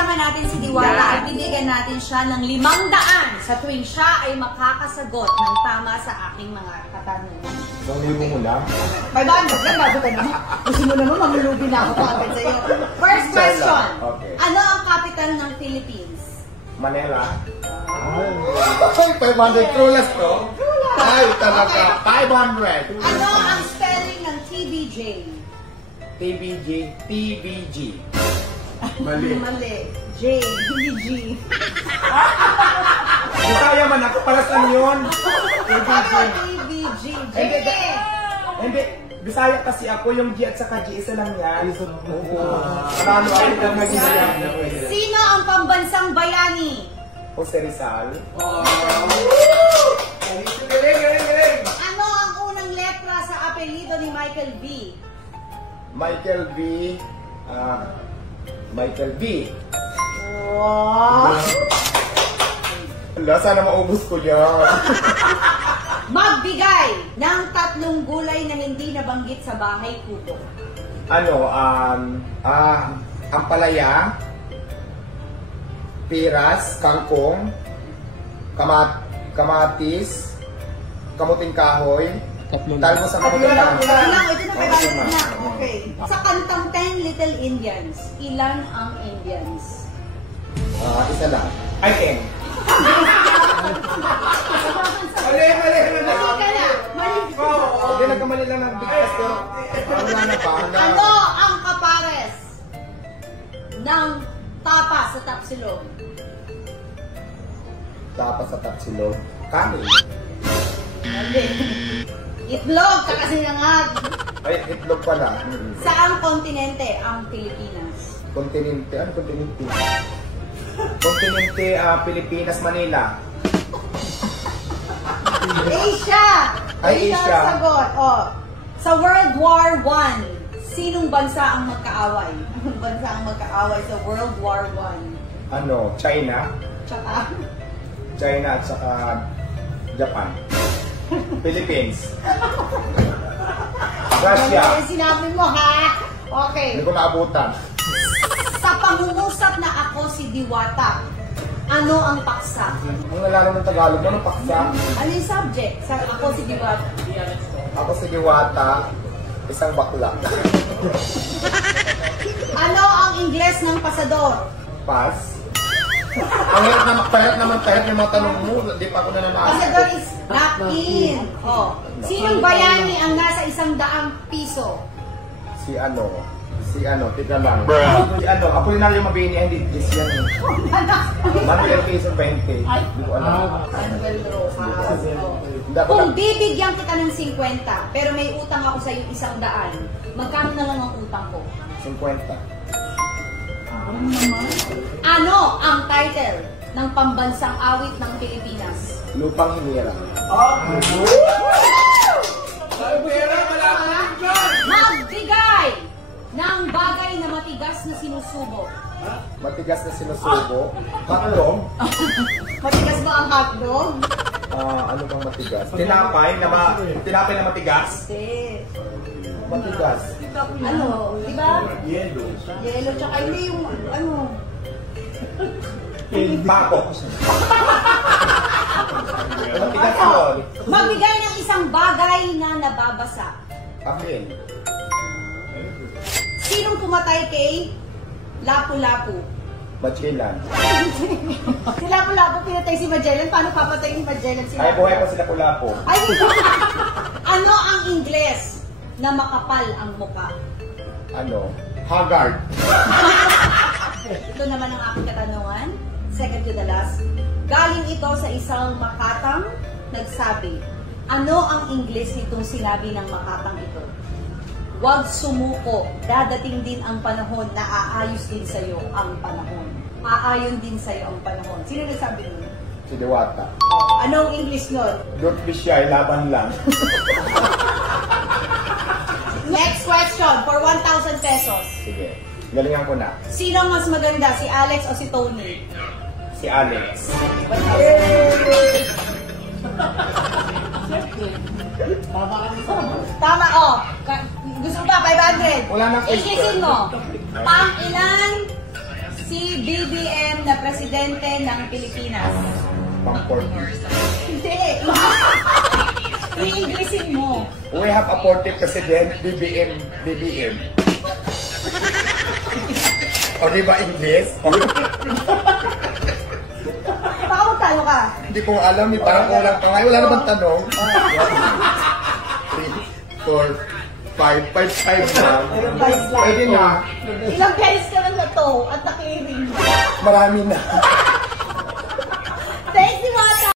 kasama natin si Diwata, ibibigyan natin siya ng 500 sa tuwing siya ay makakasagot ng tama sa aking mga katanungan. So, libo mo lang? 500 lang, bago ka naman. Gusto mo naman, mamulubi na ako kapit sa'yo. First question. Okay. Ano ang capital ng Philippines? Manila. Ay, 500 trulas to? Ay, talaga. 500. Ano ang spelling ng TBJ? TBG. Mali. Mali. J, hindi G. Bisaya man ako, para saan yun? TBG. J. Hindi. Bisaya kasi ako, yung G at saka G, isa lang yan. Oo. Ano ay lang mag-isaya. Sino ang pambansang bayani? Jose Rizal. Ano ang unang letra sa apelyido ni Michael V? Michael V. Michael V. Wow! Wala, sana maubos ko yan. Magbigay ng 3 gulay na hindi nabanggit sa bahay kubo. Ampalaya, piras, kangkong, kamatis, kamuting kahoy, talbo sa kamuting kahoy. Ito na na. Okay. Sa kantang 10 Little Indians, ilan ang Indians? Isa lang. Ay, Mali. Mali ka na. Mali. Hindi, nagkamali lang ng bigkas pero wala na pa. Ano ang kapares ng tapa sa tapsilog? Tapa sa tapsilog. Kanin. Mali. Itlog, kakasinangag. Ay, itlog pala. Saang kontinente ang Pilipinas? Kontinente. Ano kontinente? Kontinente, Pilipinas, Manila. Asia! Ay, Asia. Ang sagot. Oh. Sa World War I, sinong bansa ang magkaaway? Anong bansa ang magkaaway sa World War I? China. Tsaka? China at saka Japan. Philippines. Russia. Ano yung sinabi mo, ha? Okay. Hindi ko naabutan. Sa pangungusap na ako si Diwata, ano ang paksa? Ang nalala ng Tagalog, ano paksa? Ano yung subject? Sa ako si Diwata. Ako si Diwata, isang bakla. Ano ang Ingles ng pasador? Pass. Ang hirap yung mga tanong mo, hindi pa ako nananasa. Pasador is napkin. Oh. Sinong bayani ang nasa 100 piso? Si tika lang. Apolinario Mabini, hindi Gis yan. Manuel Quezon 20. Hindi ko alam. Manuel Rojas. Hindi ako Kung bibigyan kita ng 50, pero may utang ako sa iyo 100, magkano na lang ang utang ko? 50. Ano ang title ng pambansang awit ng Pilipinas? Lupang Hinira. Magbigay ng bagay na matigas na sinusubo. Matigas na sinusubo. Hotdog. Matigas ba ang hotdog? Ano bang matigas? Tinapay na matigas. Hindi. Matigas. Ano? Diba? Yelo. Yelo, tsaka hindi yung ano. Pako. Matigas yun. Magbigay ng isang bagay na nababasa. Papel. Sinong pumatay kay Lapu-Lapu? Magellan. Si Lapu-Lapu pinatay si Magellan. Paano papatay ni Magellan si Ay, buhay Lapu-Lapu? pa sila Lapu-Lapu. Ay, ano ang Ingles na makapal ang muka? Haggard. Ito naman ang aking katanungan. Second to the last. Galing ito sa isang makatang nagsabi. Ano ang Ingles nitong sinabi ng makatang ito? Huwag sumuko. Dadating din ang panahon na aayos din sa'yo ang panahon. Aayon din sa'yo ang panahon. Sino nagsabi nun? Si Diwata. Anong English nun? Don't be shy, laban lang. Next question for 1,000 pesos. Sige, galingan ko na. Sino ang mas maganda? Si Alex o si Tony? Si Alex. 1,000. Tama, oh. Gusto mo ba? 500. Wala nang Ikisin mo. Pang ilan Si BBM na presidente ng Pilipinas. Pang-40. Hindi. I-Englishin mo. We have a 40 president, BBM. O di ba English? Baka magtalo ka. Hindi ko alam, parang kulang pa ngayon. Wala naman tanong. 3, 4, 5, 5 na. Pwede na. Ilang beses ka lang na to at nakiring. Marami na.